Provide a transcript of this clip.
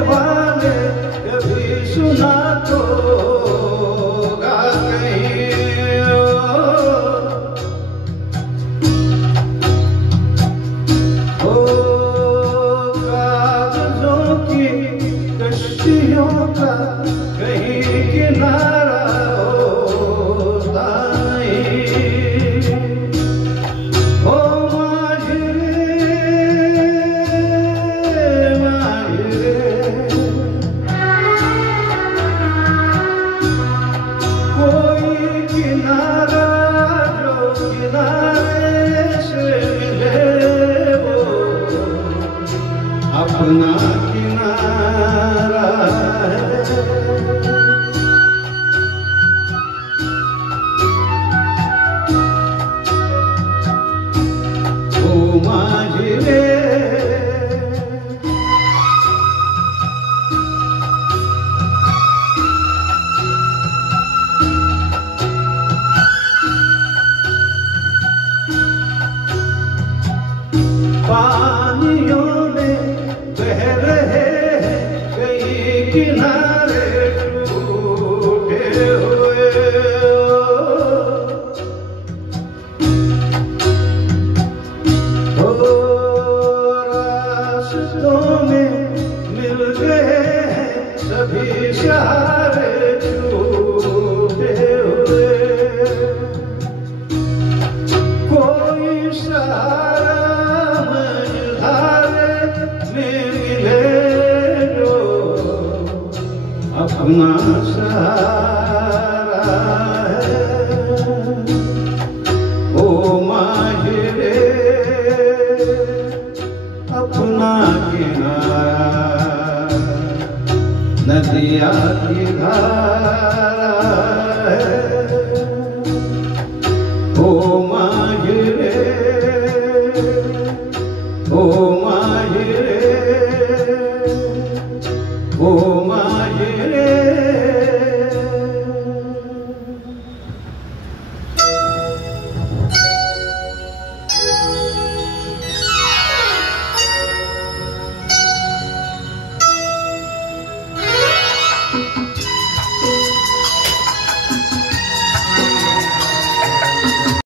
वाले कभी सुना तो होगा कहीं। ओ कागजों की कश्तियों का कहीं किनारा होता नहीं। ओ किनारा जो किनारे से मिले वो अपना किनारा है। ओ माझी रे पानियों में बह रहे हैं कई किनारे टूटे हुए। ओ रास्तों में मिल गए हैं सभी सहारे छूटे हुए। कोई सहारा अपना सहारा है। ओ माझी रे अपना किनारा नदिया की धारा है। ओ माझी रे ओ माझी रे ओ माझी रे।